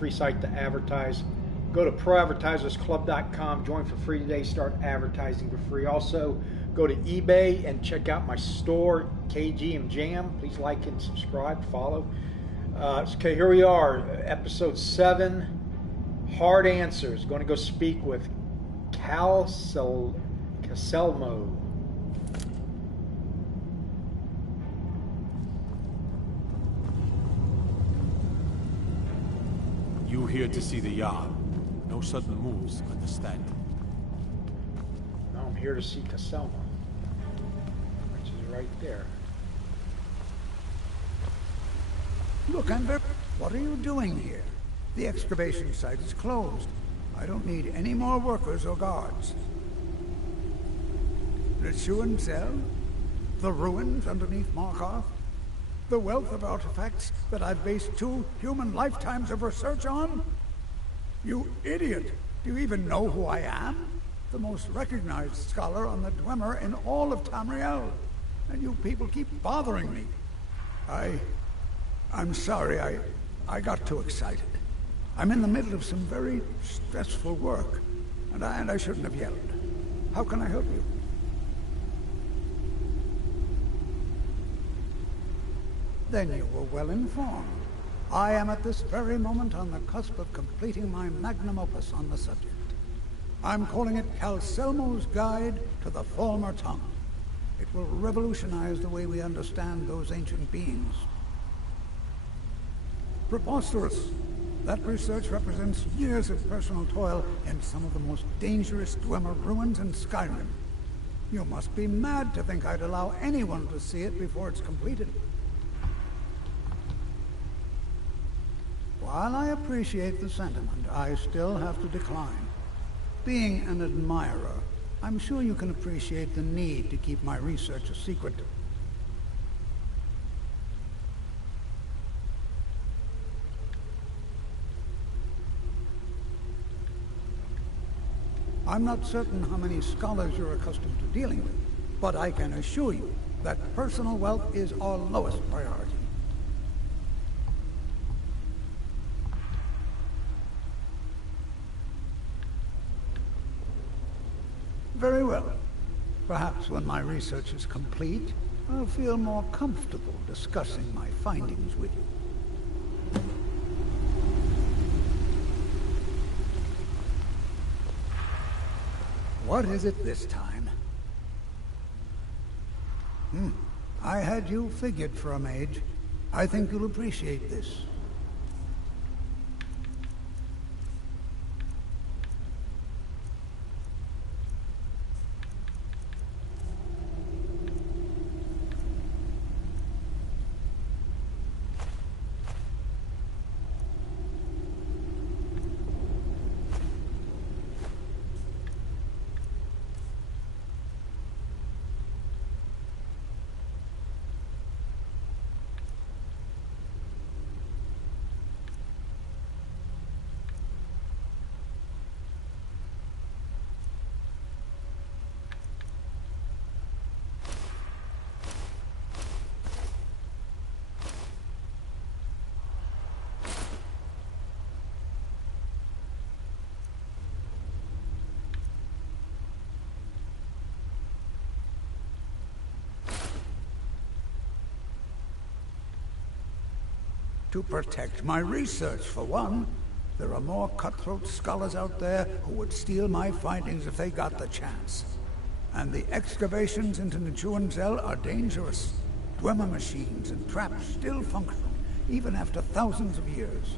free site to advertise. Go to ProAdvertisersClub.com, join for free today, start advertising for free. Also, go to eBay and check out my store, KGMJAM. Please like and subscribe, follow. Okay, here we are, episode 7, Hard Answers. Going to go speak with Caselmo. You here to see the yard. No sudden moves, understand? No, I'm here to see Caselmo, which is right there. Look, Enver, what are you doing here? The excavation site is closed. I don't need any more workers or guards. The Cell? The ruins underneath Markarth? The wealth of artifacts that I've based 2 human lifetimes of research on? You idiot! Do you even know who I am? The most recognized scholar on the Dwemer in all of Tamriel. And you people keep bothering me. I'm sorry, I got too excited. I'm in the middle of some very stressful work, and I shouldn't have yelled. How can I help you? Then you were well informed. I am at this very moment on the cusp of completing my magnum opus on the subject. I'm calling it Caselmo's Guide to the Falmer Tongue. It will revolutionize the way we understand those ancient beings. Preposterous! That research represents years of personal toil in some of the most dangerous Dwemer ruins in Skyrim. You must be mad to think I'd allow anyone to see it before it's completed. While I appreciate the sentiment, I still have to decline. Being an admirer, I'm sure you can appreciate the need to keep my research a secret. I'm not certain how many scholars you're accustomed to dealing with, but I can assure you that personal wealth is our lowest priority. Very well. Perhaps when my research is complete, I'll feel more comfortable discussing my findings with you. What is it this time? I had you figured for a mage. I think you'll appreciate this. To protect my research, for one. There are more cutthroat scholars out there who would steal my findings if they got the chance. And the excavations into Zell are dangerous. Dwemer machines and traps still function, even after thousands of years.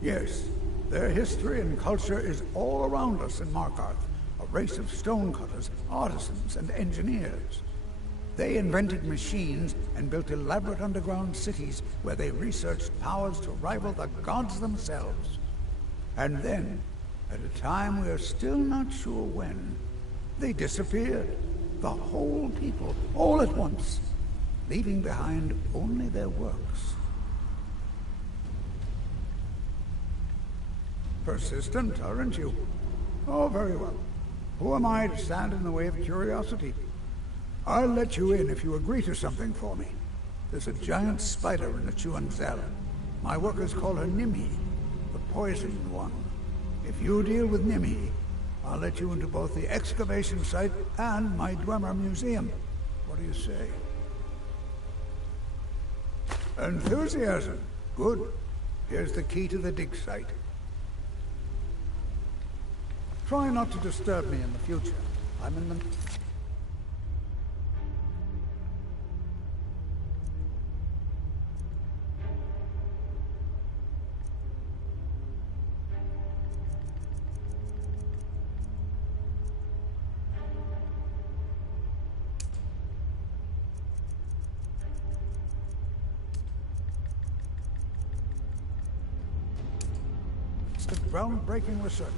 Yes, their history and culture is all around us in Markarth, a race of stonecutters, artisans, and engineers. They invented machines and built elaborate underground cities where they researched powers to rival the gods themselves. And then, at a time we are still not sure when, they disappeared. The whole people, all at once, leaving behind only their works. Persistent, aren't you? Oh, very well. Who am I to stand in the way of curiosity? I'll let you in if you agree to something for me. There's a giant spider in the Zell. My workers call her Nimi, the poisoned one. If you deal with Nimi, I'll let you into both the excavation site and my Dwemer Museum. What do you say? Enthusiasm. Good. Here's the key to the dig site. Try not to disturb me in the future. I'm in the... groundbreaking research.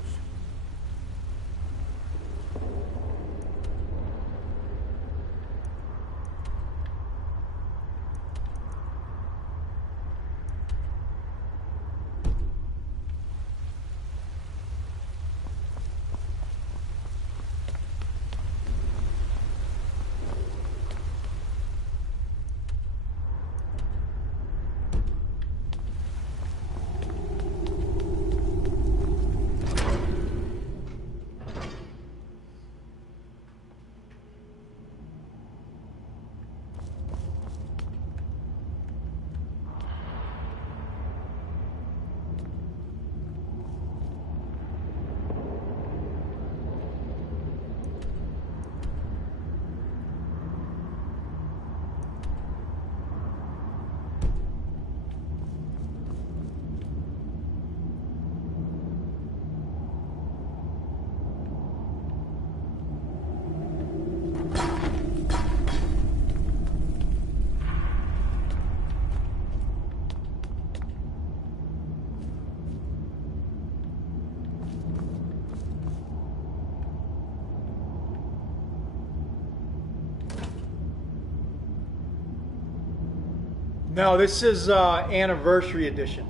No, this is Anniversary Edition,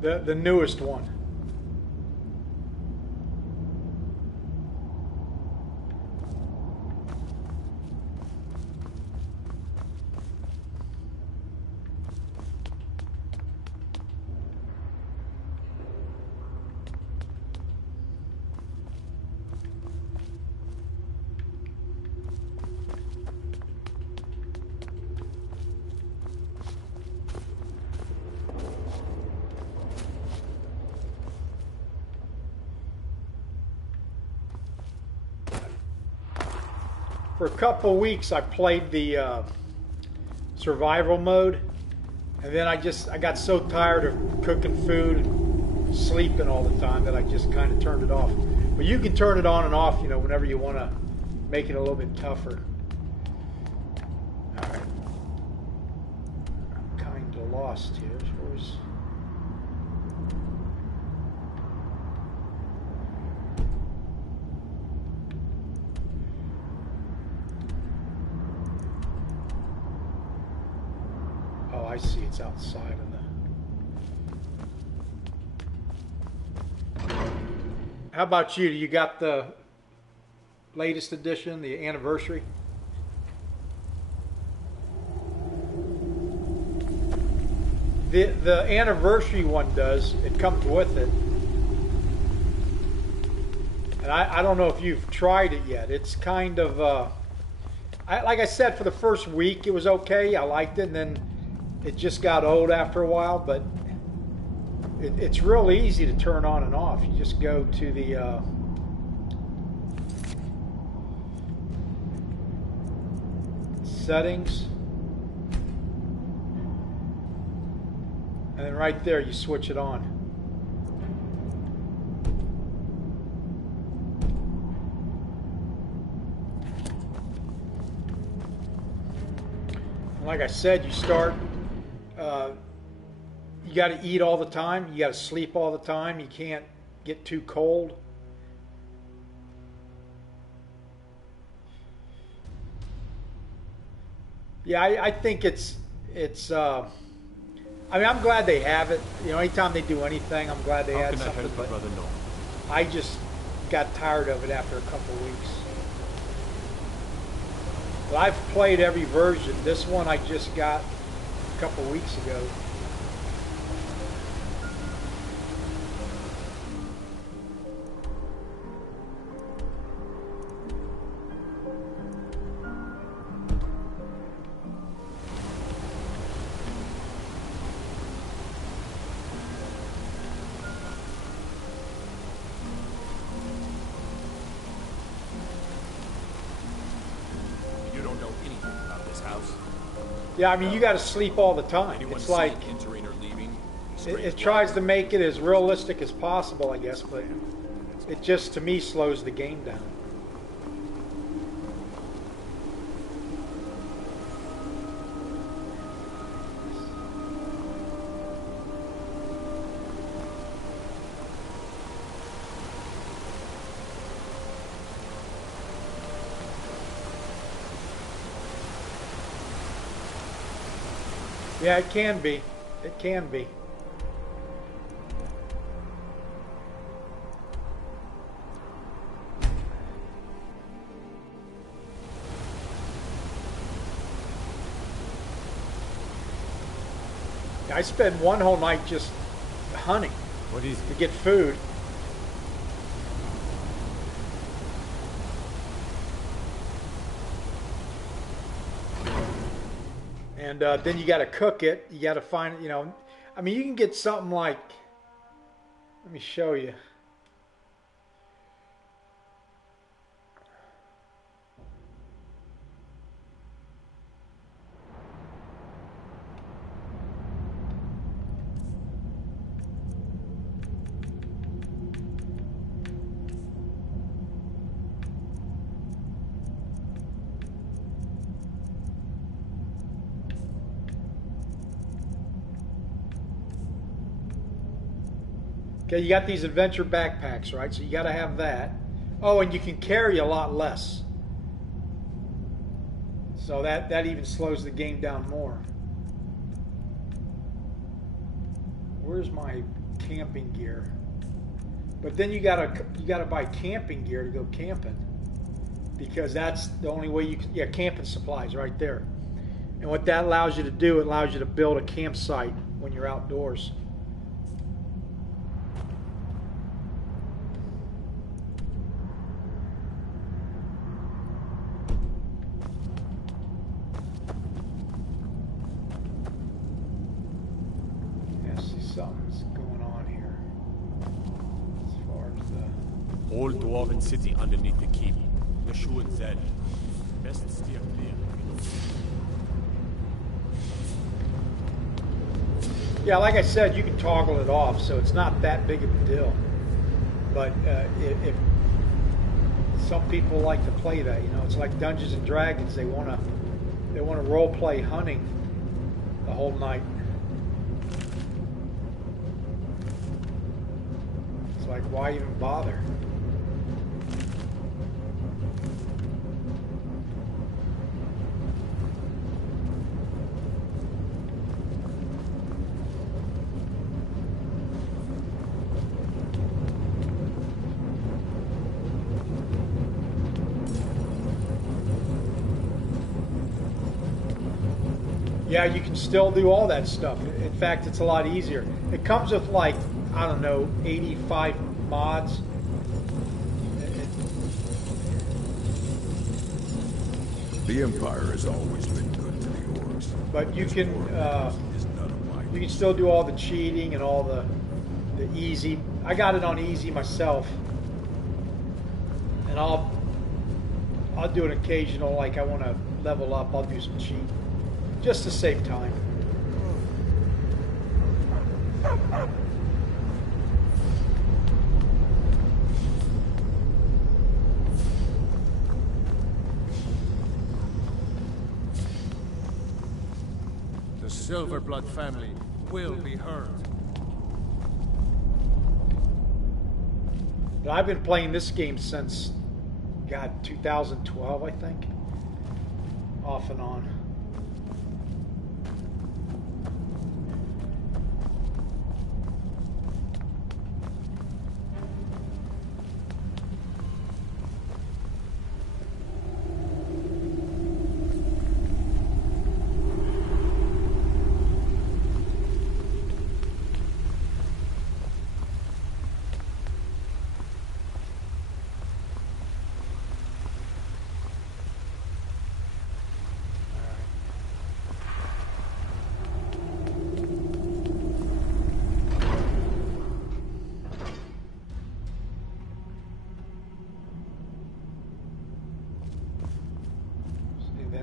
the newest one. For a couple weeks, I played the survival mode, and then I got so tired of cooking food and sleeping all the time that I just kind of turned it off. But you can turn it on and off, you know, whenever you want to make it a little bit tougher. All right, I'm kind of lost here. Where's... I see, it's outside of the... How about you? You got the latest edition, the anniversary? The anniversary one does. It comes with it. And I don't know if you've tried it yet. It's kind of... like I said, for the first week it was okay. I liked it, and then it just got old after a while, but it's real easy to turn on and off. You just go to the settings, and then right there you switch it on. And like I said, you start... you got to eat all the time. You got to sleep all the time. You can't get too cold. Yeah, I think it's. I mean, I'm glad they have it. You know, anytime they do anything, I'm glad they add something. But I just got tired of it after a couple of weeks. Well, I've played every version. This one I just got a couple of weeks ago. Yeah, I mean, you got to sleep all the time. Anyone It's like entering or leaving? it tries to make it as realistic as possible, I guess, but it just, to me, slows the game down. Yeah, it can be. It can be. I spent one whole night just hunting What is to it? get food. And then you got to cook it. You got to find, you know, I mean, you can get something like, let me show you. Okay, you got these adventure backpacks, right? So you got to have that. Oh, and you can carry a lot less. So that even slows the game down more. Where's my camping gear? But then you gotta buy camping gear to go camping, because that's the only way you can. Yeah, camping supplies right there. And what that allows you to do, it allows you to build a campsite when you're outdoors. Something's going on here as far as the Old dwarven city underneath the keep. The Shu and Zed. Best steer clear. yeah, like I said, you can toggle it off, so it's not that big of a deal. But if some people like to play that, you know, it's like Dungeons and Dragons. They want to role play hunting the whole night. Like, why even bother? Yeah, you can still do all that stuff. In fact, it's a lot easier. It comes with, like, I don't know, 85 mods. The Empire has always been good to the orcs. But you can Is none of my you can still do all the cheating and all the easy. I got it on easy myself, and I'll do an occasional, like I want to level up. I'll do some cheat just to save time. The Silverblood family will be heard. But I've been playing this game since, God, 2012, I think, off and on.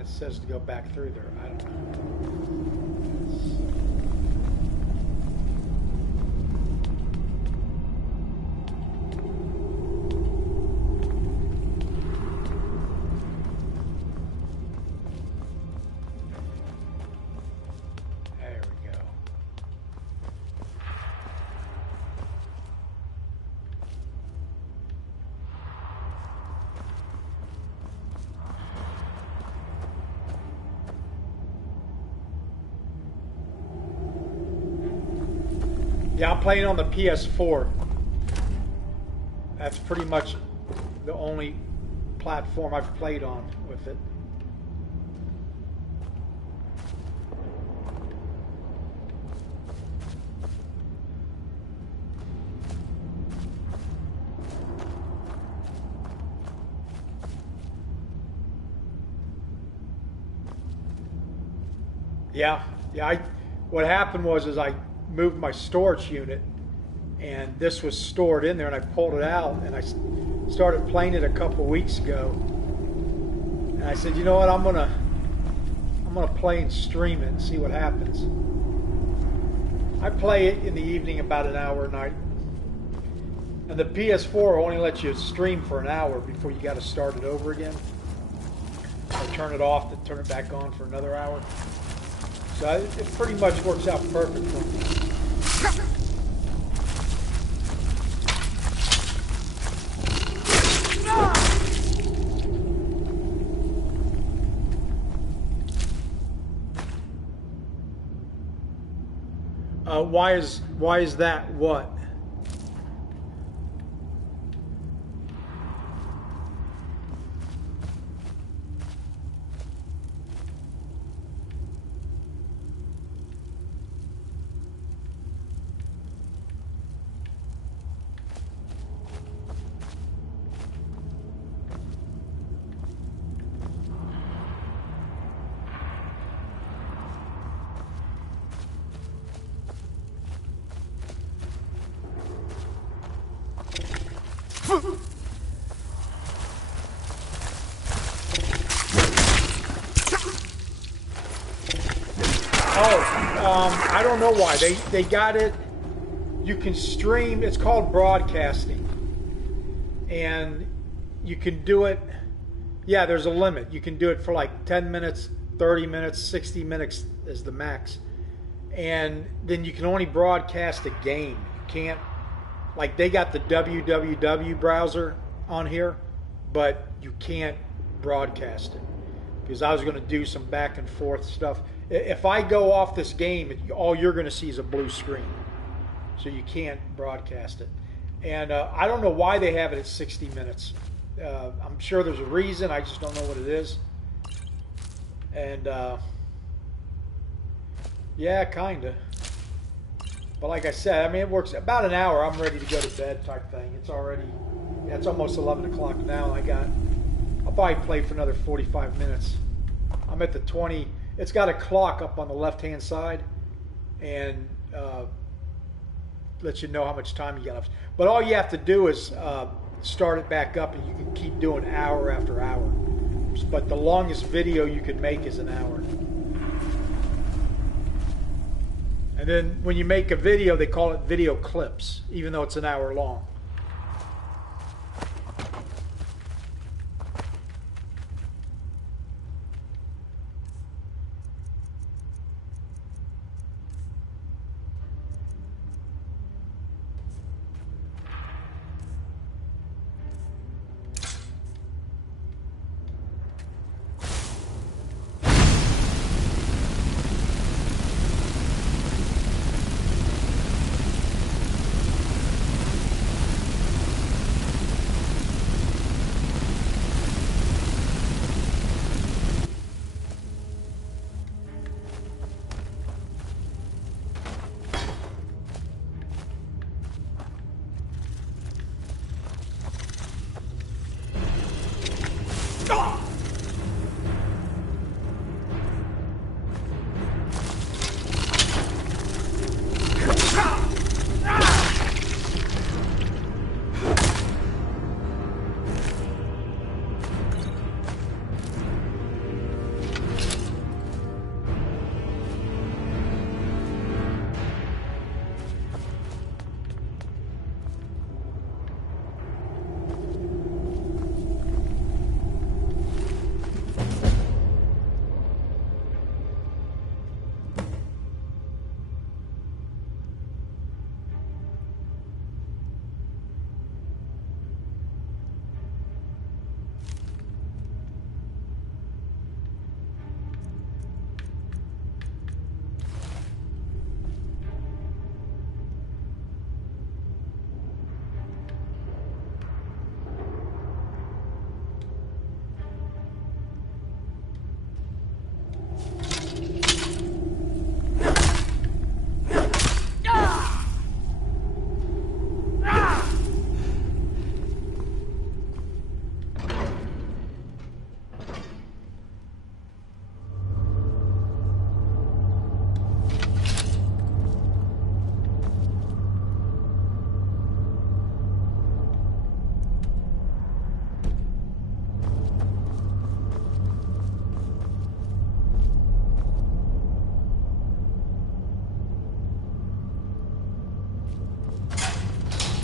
Says to go back through there. I don't know. Yeah, I'm playing on the PS4. That's pretty much the only platform I've played on with it. Yeah. What happened was I moved my storage unit, and this was stored in there, and I pulled it out, and I started playing it a couple weeks ago. And I said, you know what, I'm gonna play and stream it and see what happens. I play it in the evening about an hour a night, and the PS4 only lets you stream for an hour before you got to start it over again, or turn it off to turn it back on for another hour. So it pretty much works out perfect for me. Why is that what? I don't know why. They got it. You can stream. It's called broadcasting. And you can do it. Yeah, there's a limit. You can do it for like 10 minutes, 30 minutes, 60 minutes is the max. And then you can only broadcast a game. You can't, like they got the www browser on here, but you can't broadcast it. Because I was going to do some back and forth stuff. If I go off this game, all you're going to see is a blue screen. So you can't broadcast it. And I don't know why they have it at 60 minutes. I'm sure there's a reason. I just don't know what it is. And yeah, kind of. But like I said, I mean, it works about an hour. I'm ready to go to bed type thing. It's already, yeah, it's almost 11 o'clock now. I'll probably play for another 45 minutes. I'm at the 20. It's got a clock up on the left-hand side, and lets you know how much time you got left. But all you have to do is start it back up, and you can keep doing hour after hour. But the longest video you can make is an hour. And then when you make a video, they call it video clips, even though it's an hour long.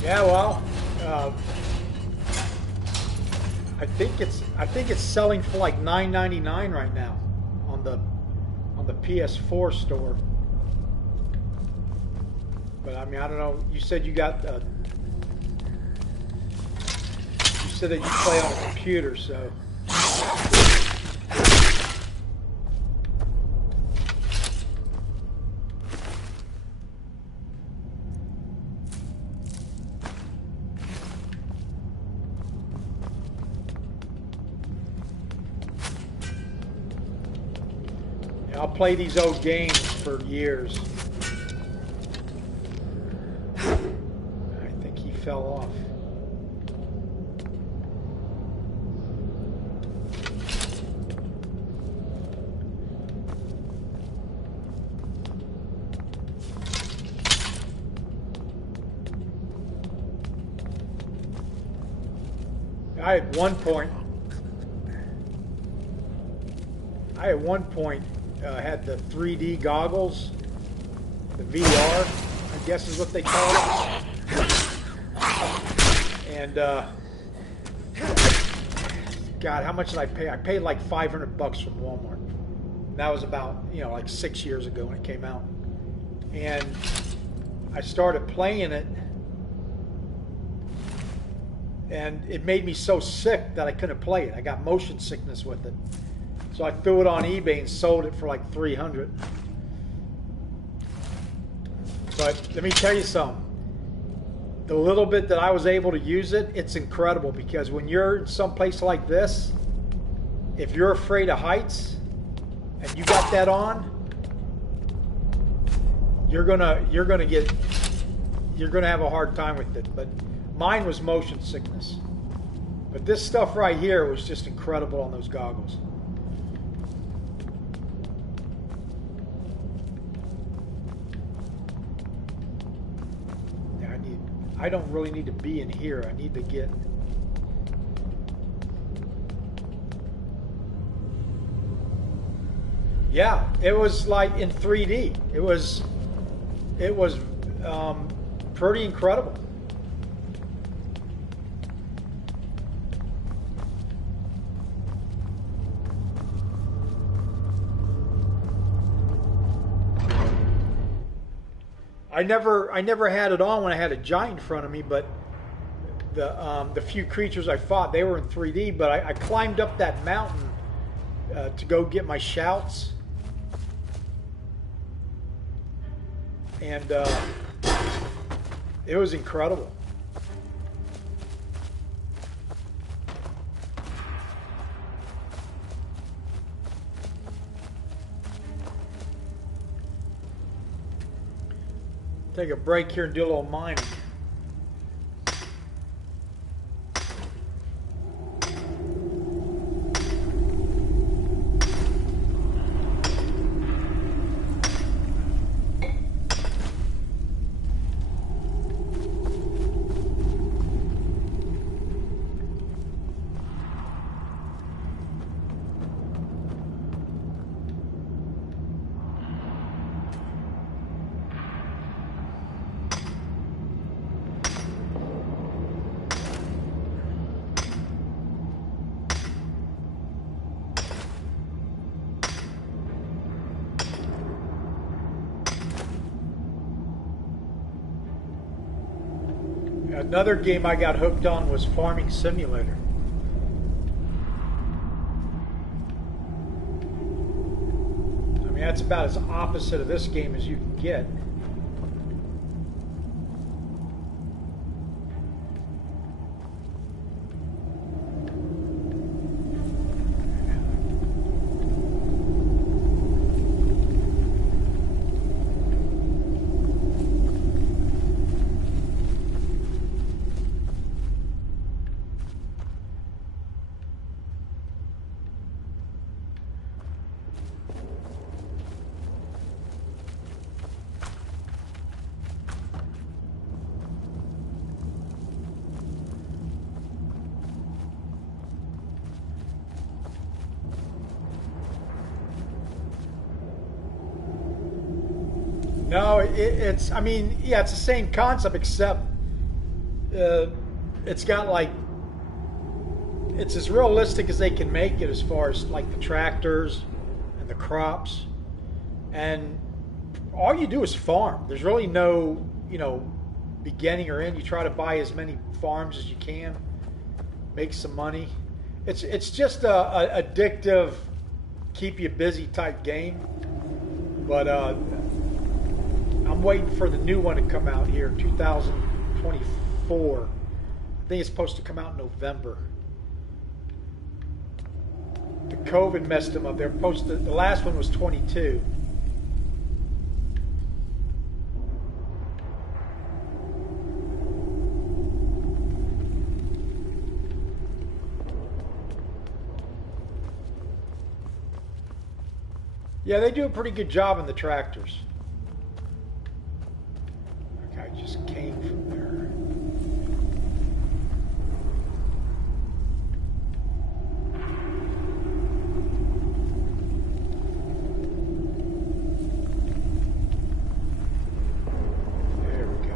Yeah, well, I think it's selling for like $9.99 right now on the PS4 store. But I mean, I don't know. You said you got. You said that you play on a computer, so. I'll play these old games for years. I think he fell off. I at one point had the 3D goggles, the VR, I guess is what they call it. And God, how much did I pay? I paid like $500 from Walmart. That was about, like 6 years ago when it came out. And I started playing it, and it made me so sick that I couldn't play it. I got motion sickness with it. So I threw it on eBay and sold it for like $300. But let me tell you something. The little bit that I was able to use it, it's incredible, because when you're in some place like this, if you're afraid of heights and you got that on, you're gonna have a hard time with it. But mine was motion sickness. But this stuff right here was just incredible on those goggles. I don't really need to be in here. I need to get... Yeah, it was like in 3D. It was pretty incredible. I never had it on when I had a giant in front of me, but the few creatures I fought, they were in 3D. But I climbed up that mountain to go get my shouts, and it was incredible. Take a break here and do a little mining. Another game I got hooked on was Farming Simulator. I mean, that's about as opposite of this game as you can get. No, it's, I mean, yeah, it's the same concept, except It's got like, it's as realistic as they can make it as far as like the tractors and the crops, and all you do is farm. There's really no, you know, beginning or end. You try to buy as many farms as you can, make some money. It's just a addictive, keep you busy type game. But I'm waiting for the new one to come out here, 2024. I think it's supposed to come out in November. The COVID messed them up. They're supposed to, the last one was 22. Yeah, they do a pretty good job on the tractors. Okay, I just came from there. There we go.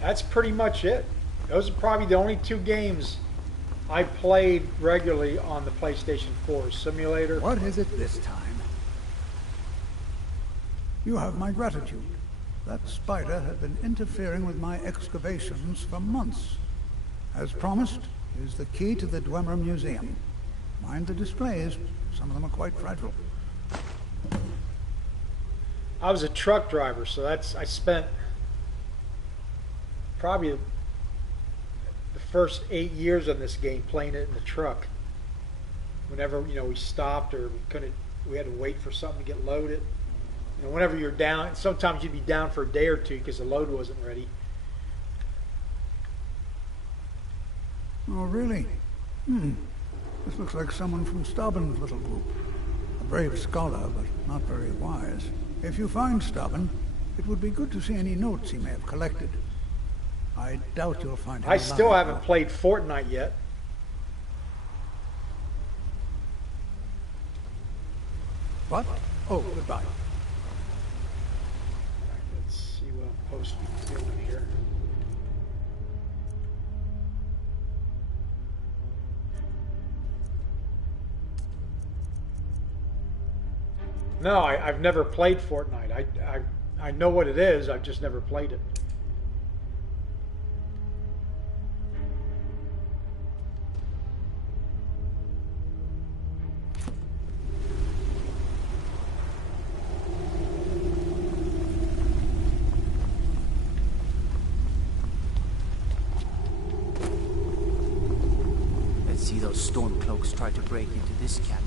That's pretty much it. Those are probably the only two games I played regularly on the PlayStation 4 simulator. What is it this time? You have my gratitude. That spider had been interfering with my excavations for months. As promised, here's the key to the Dwemer Museum. Mind the displays. Some of them are quite fragile. I was a truck driver, so I spent probably the first 8 years on this game playing it in the truck. Whenever, you know, we stopped or we had to wait for something to get loaded. You know, whenever you're down, sometimes you'd be down for a day or two because the load wasn't ready. Oh, really? This looks like someone from Stauben's little group. A brave scholar, but not very wise. If you find Stauben, it would be good to see any notes he may have collected. I doubt you'll find him I still alive, haven't played Fortnite yet. What? Oh, goodbye. Let's see what I'm supposed to be doing here. No, I've never played Fortnite. I know what it is. I've just never played it. Let's see those stormcloaks try to break into this cabinet.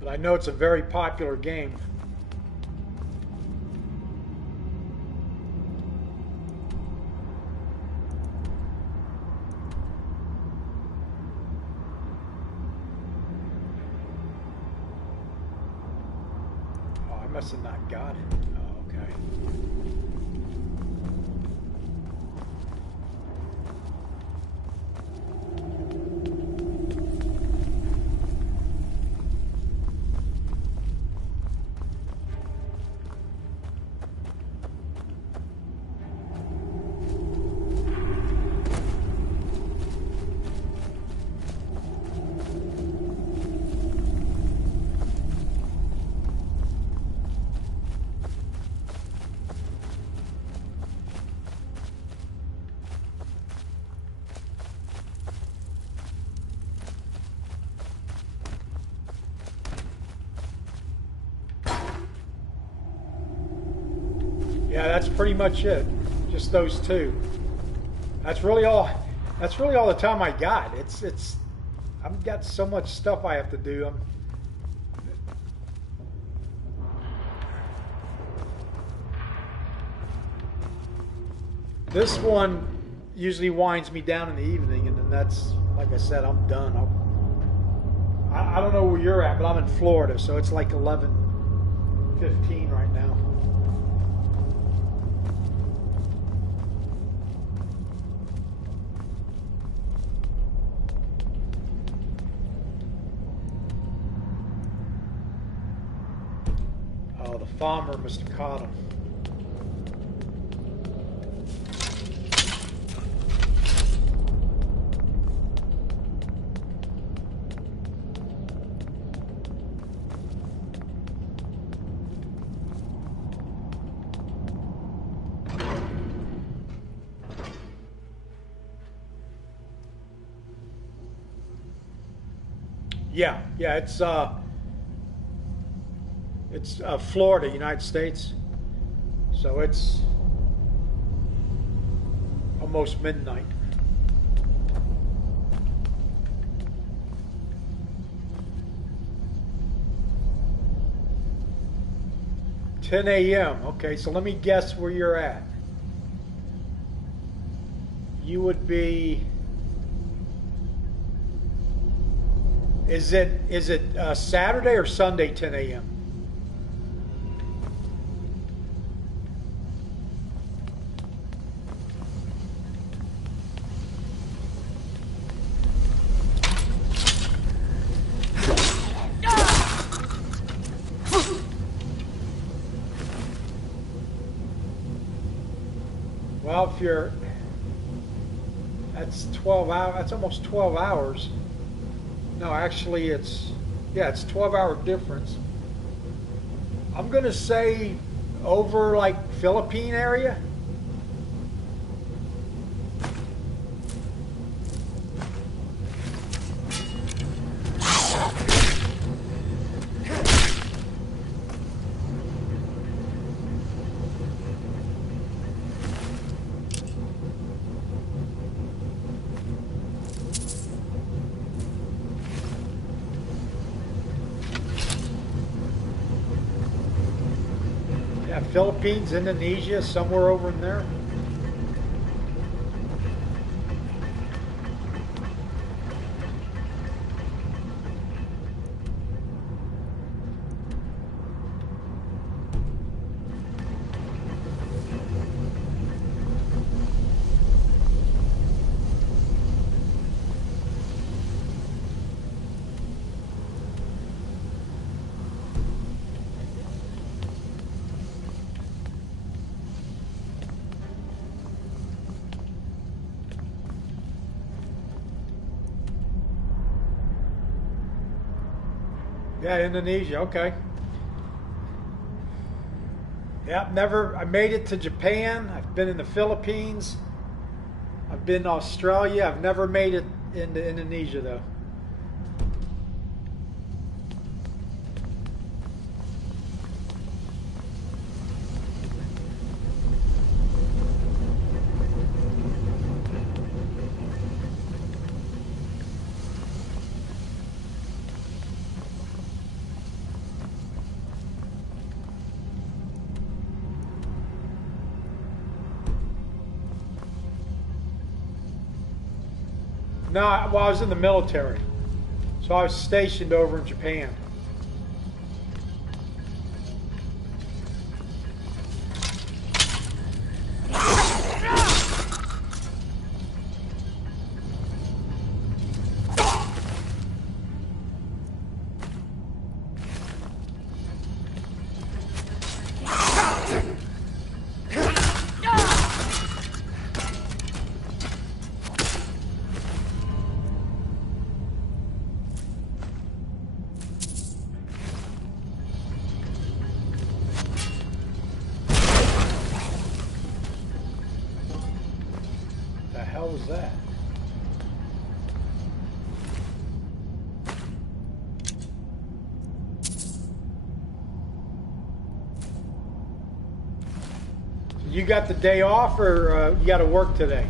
But I know it's a very popular game. Oh, I must have not got it. Oh, okay. Yeah, that's pretty much it. Just those two. That's really all the time I got. I've got so much stuff I have to do. This one usually winds me down in the evening, and then that's, like I said, I'm done. I don't know where you're at, but I'm in Florida, so it's like 11:15 right now. Oh, the farmer must have caught him. Yeah, it's Florida, United States. So it's almost midnight. $10 a.m. Okay, so let me guess where you're at. You would be. Is it Saturday or Sunday 10 a.m.? Well, if you're, that's 12 hours. That's almost 12 hours. No, actually, it's 12-hour difference. I'm gonna say over like Philippine area. Philippines, Indonesia, somewhere over in there. Yeah, Indonesia, okay. Yeah, I made it to Japan. I've been in the Philippines. I've been to Australia. I've never made it into Indonesia, though. No, well, I was in the military, so I was stationed over in Japan. What was that? You got the day off, or you got to work today?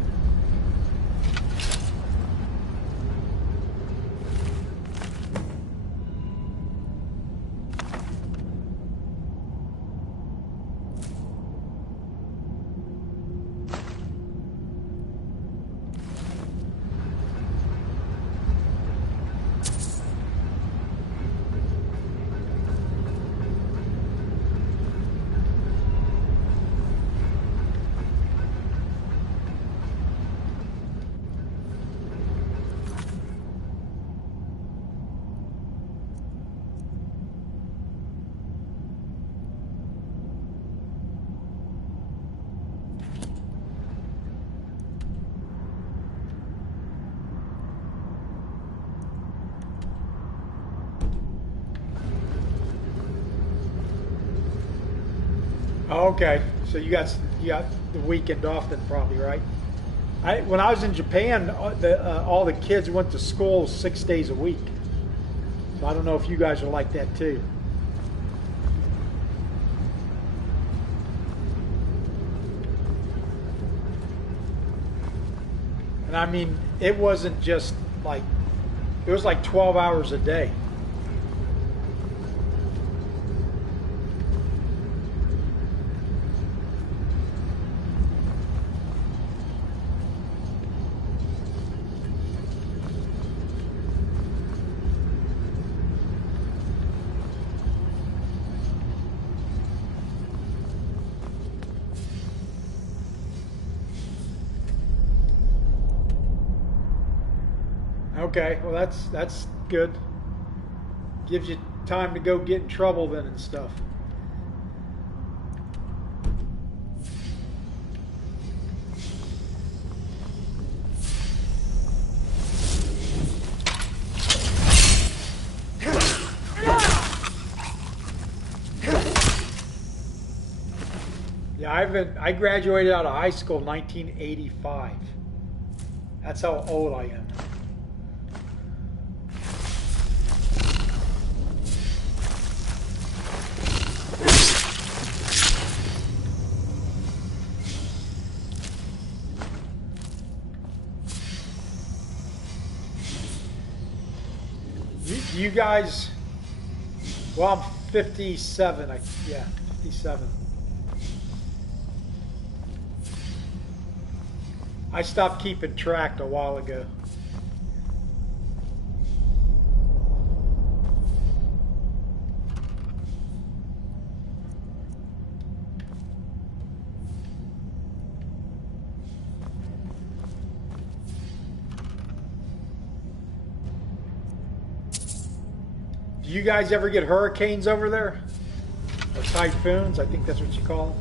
Okay, so you got the weekend off then, probably, right? When I was in Japan, all the kids went to school 6 days a week. So I don't know if you guys are like that too. And I mean, it wasn't just like, it was like 12 hours a day. Okay, well that's good. Gives you time to go get in trouble then and stuff. Yeah, I graduated out of high school in 1985. That's how old I am. You guys, well, I'm 57. Yeah, 57. I stopped keeping track a while ago. Do you guys ever get hurricanes over there? Or typhoons? I think that's what you call them.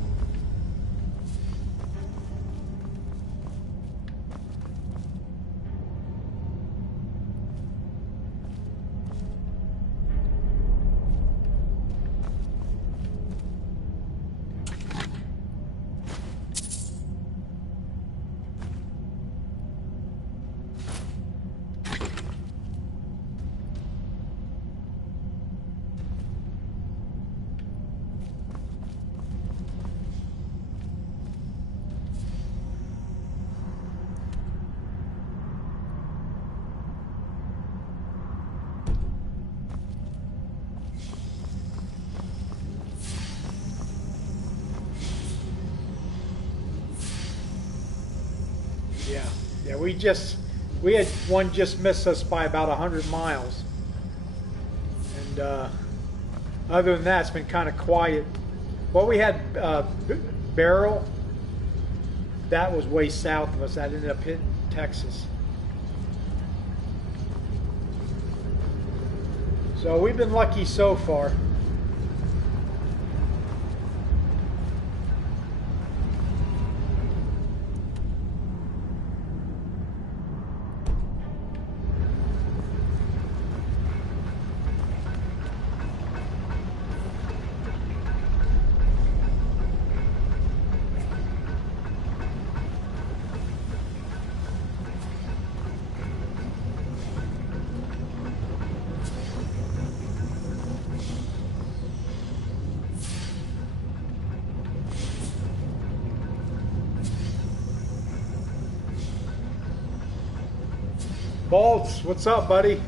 Yeah, we had one just miss us by about 100 miles. And other than that, it's been kind of quiet. Well, we had Barrel. That was way south of us. That ended up hitting Texas. So we've been lucky so far. Bolts, what's up, buddy?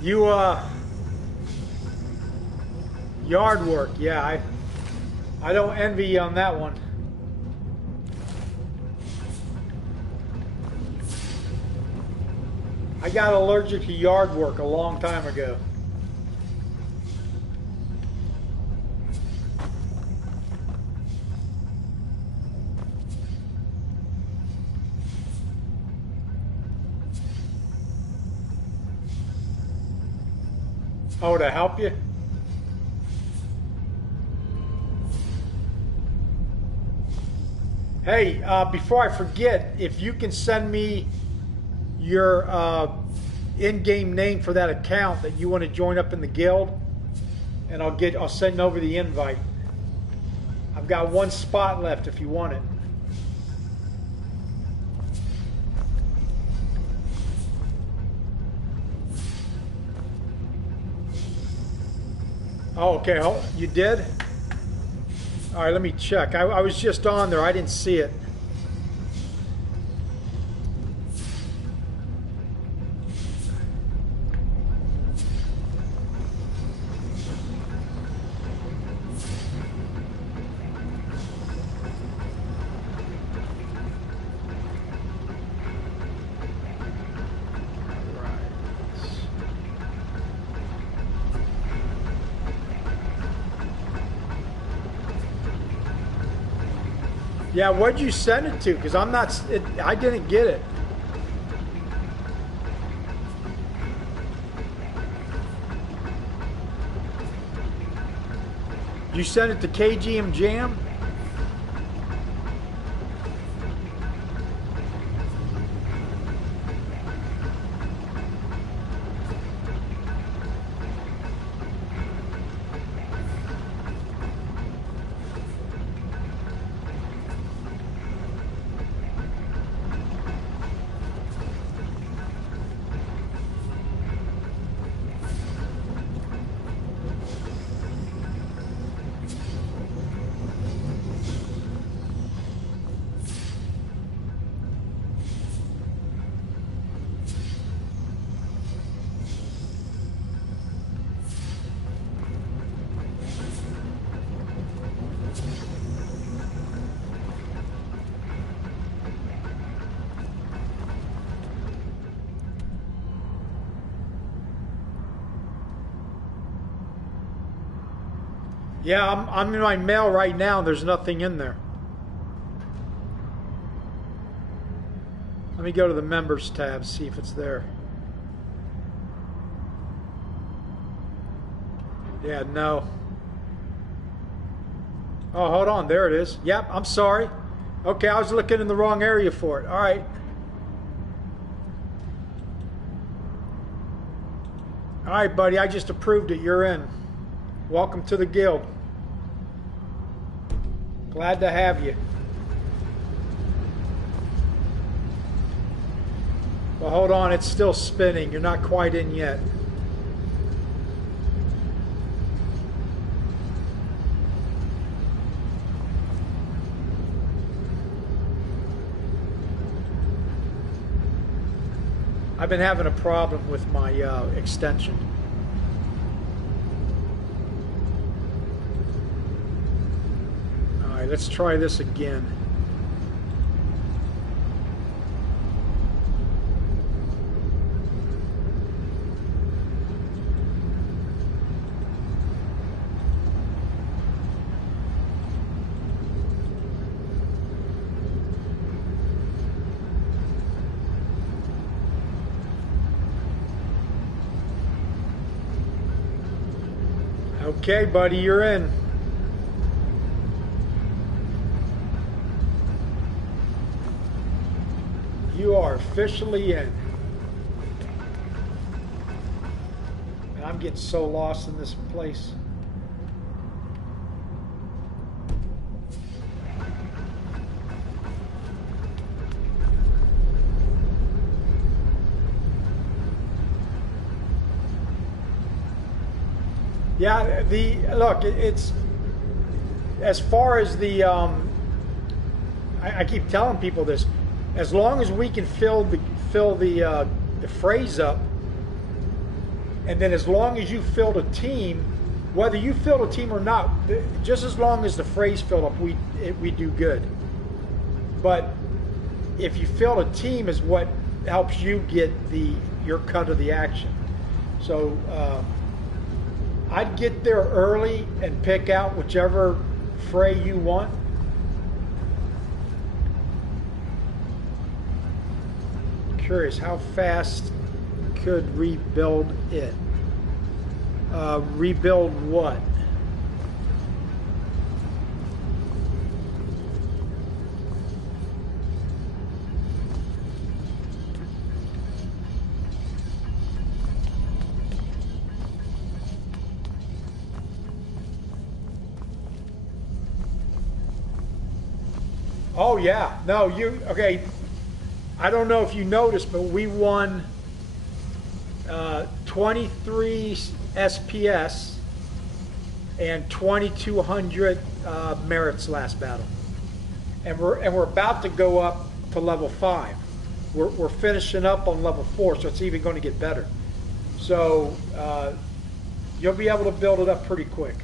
You, yard work, yeah, I don't envy you on that one. I got allergic to yard work a long time ago. Oh, to help you? Hey, before I forget, if you can send me your in-game name for that account that you want to join up in the guild, and I'll send over the invite. I've got one spot left if you want it. Oh, okay. Oh, you did? All right, let me check. I was just on there. I didn't see it. Yeah, what'd you send it to? Because I didn't get it. You sent it to KGMJAM? Yeah, I'm in my mail right now. There's nothing in there. Let me go to the members tab, see if it's there. Yeah, no. Oh, hold on. There it is. Yep, I'm sorry. Okay, I was looking in the wrong area for it. All right. All right, buddy. I just approved it. You're in. Welcome to the guild. Glad to have you. Well, hold on. It's still spinning. You're not quite in yet. I've been having a problem with my extension. All right, let's try this again. Okay, buddy, you're in. You are officially in. And I'm getting so lost in this place. Yeah, look, it's as far as the I keep telling people this, as long as we can fill the phrase up, and then as long as you filled a team, whether you filled a team or not, just as long as the phrase filled up, we do good. But if you fill a team is what helps you get your cut of the action. So I'd get there early and pick out whichever fray you want. Curious, how fast could rebuild it? Rebuild what? Oh yeah, no, okay. I don't know if you noticed, but we won 23 SPS and 2,200 merits last battle, and we're about to go up to level 5. We're finishing up on level 4, so it's even going to get better. So you'll be able to build it up pretty quick.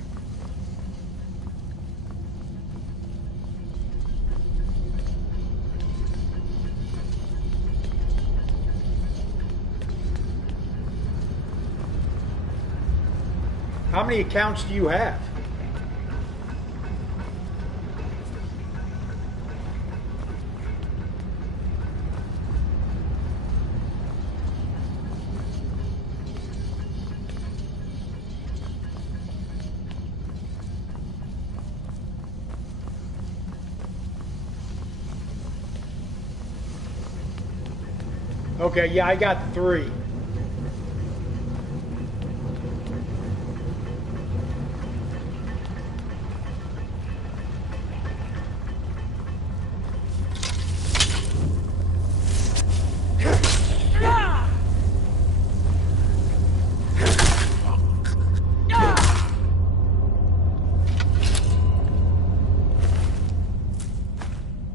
How many accounts do you have? Okay, yeah, I got 3.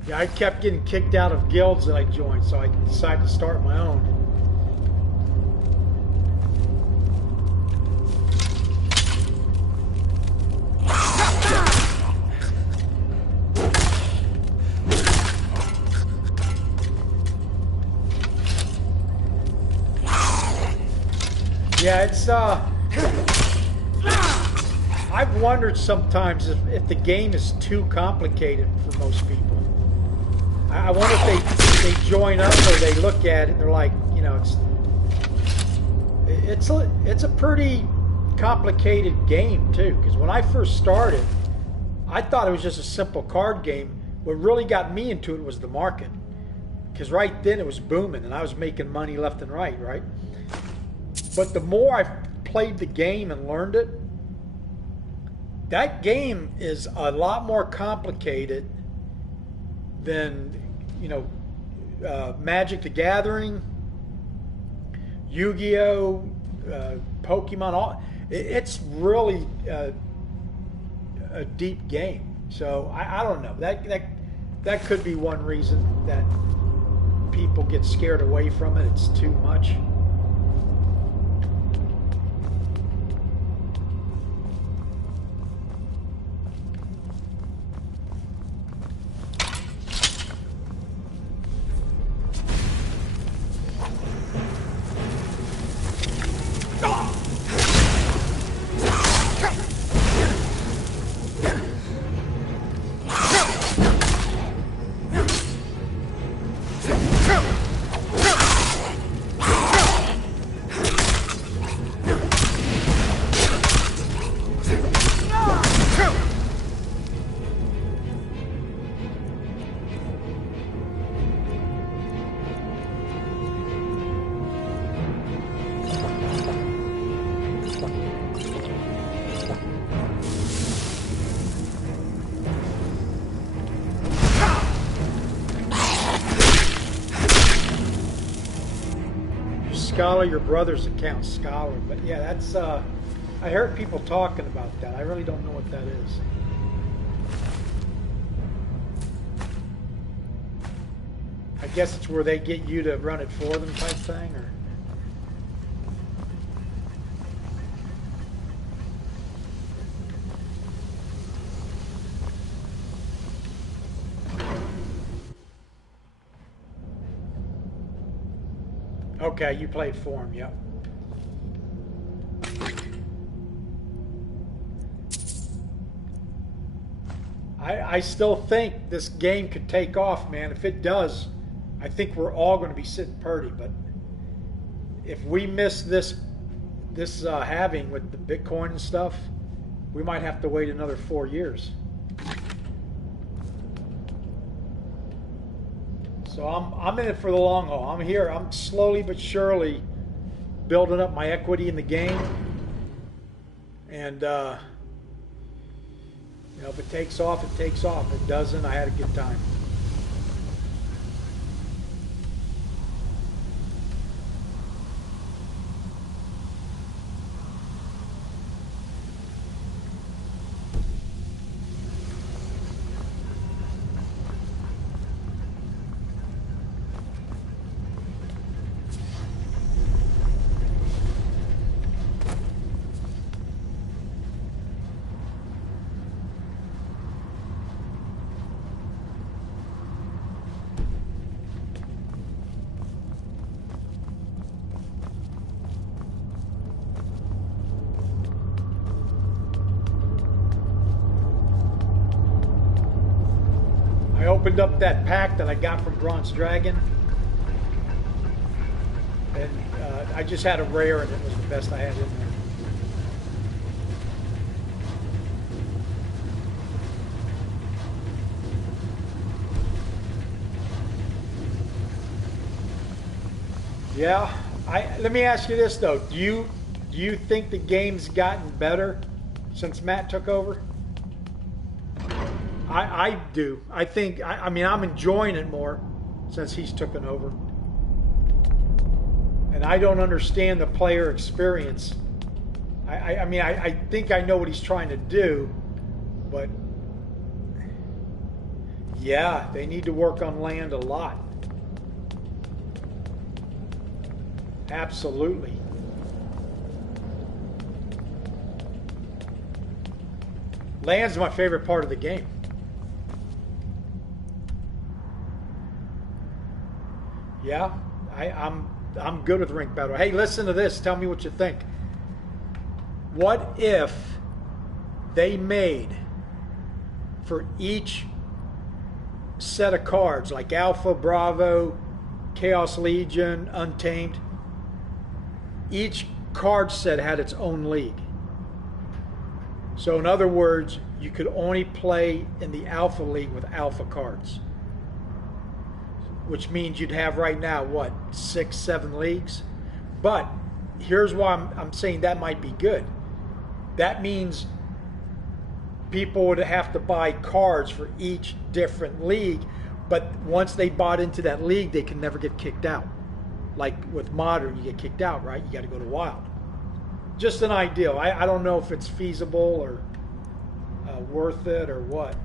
Yeah, I kept getting kicked out of guilds that I joined, so I decided to start my own. Yeah, it's I've wondered sometimes if the game is too complicated for most people. I wonder if they join up or they look at it and they're like, you know, it's a pretty complicated game too. Because when I first started, I thought it was just a simple card game. What really got me into it was the market. Because right then it was booming and I was making money left and right, right? But the more I played the game and learned it, that game is a lot more complicated than, you know, Magic the Gathering, Yu-Gi-Oh, Pokemon. It's really a deep game. So I don't know. That could be one reason that people get scared away from it. It's too much. Scholar, your brother's account, Scholar. But yeah, that's I heard people talking about that. I really don't know what that is. I guess it's where they get you to run it for them type thing, or okay, you played for him, yep. I still think this game could take off, man. If it does, I think we're all going to be sitting pretty. But if we miss this halving with the Bitcoin and stuff, we might have to wait another 4 years. So I'm in it for the long haul. I'm here. I'm slowly but surely building up my equity in the game. And you know, if it takes off, it takes off. If it doesn't, I had a good time. opened up that pack that I got from Bronze Dragon, and I just had a rare, and it was the best I had in there. Yeah, let me ask you this though: do you think the game's gotten better since Matt took over? I do. I mean, I'm enjoying it more since he's taken over. And I don't understand the player experience. I mean, I think I know what he's trying to do, but yeah, they need to work on land a lot. Absolutely. Land's my favorite part of the game. Yeah, I'm good with rank battle. Hey, listen to this. Tell me what you think. What if they made for each set of cards, like Alpha, Bravo, Chaos Legion, Untamed, each card set had its own league? So in other words, you could only play in the Alpha League with Alpha cards, which means you'd have right now, what, 6, 7 leagues? But here's why I'm saying that might be good. That means people would have to buy cards for each different league, but once they bought into that league, they can never get kicked out. Like with Modern, you get kicked out, right? You got to go to Wild. Just an ideal. I don't know if it's feasible or worth it or what.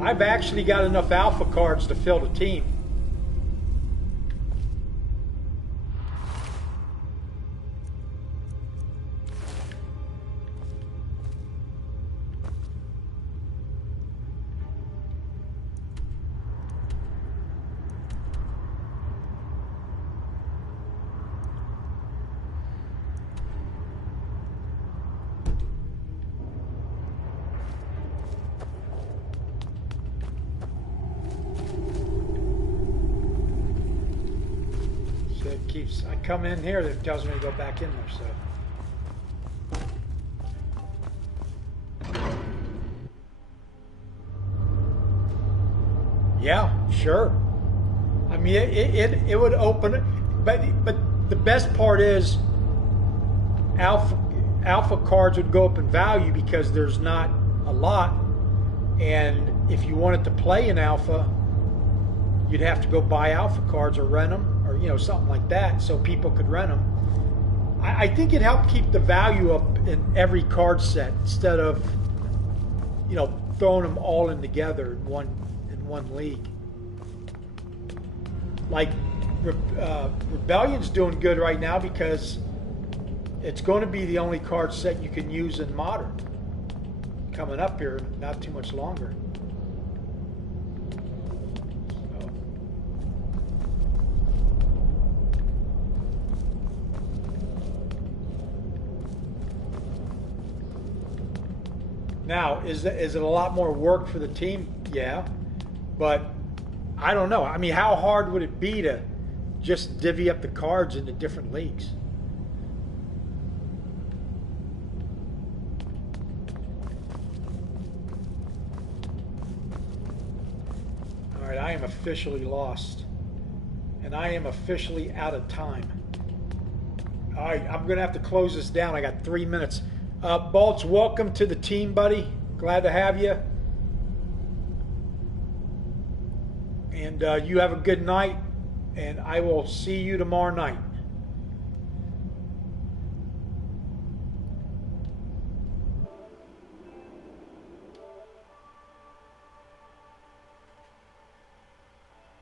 I've actually got enough Alpha cards to fill the team. I come in here, it tells me to go back in there, so. Yeah, sure. I mean, it would open it, but the best part is alpha cards would go up in value because there's not a lot, and if you wanted to play in alpha, you'd have to go buy alpha cards or rent them, or something like that, so people could rent them. I think it helped keep the value up in every card set instead of throwing them all in together in one league. Like Rebellion's doing good right now because it's going to be the only card set you can use in Modern coming up here, not too much longer. Now, is it a lot more work for the team? Yeah, but I don't know. I mean, how hard would it be to just divvy up the cards into different leagues? All right, I am officially lost, and I am officially out of time. All right, I'm going to have to close this down. I got 3 minutes. Baltz, welcome to the team, buddy. Glad to have you. And you have a good night, and I will see you tomorrow night.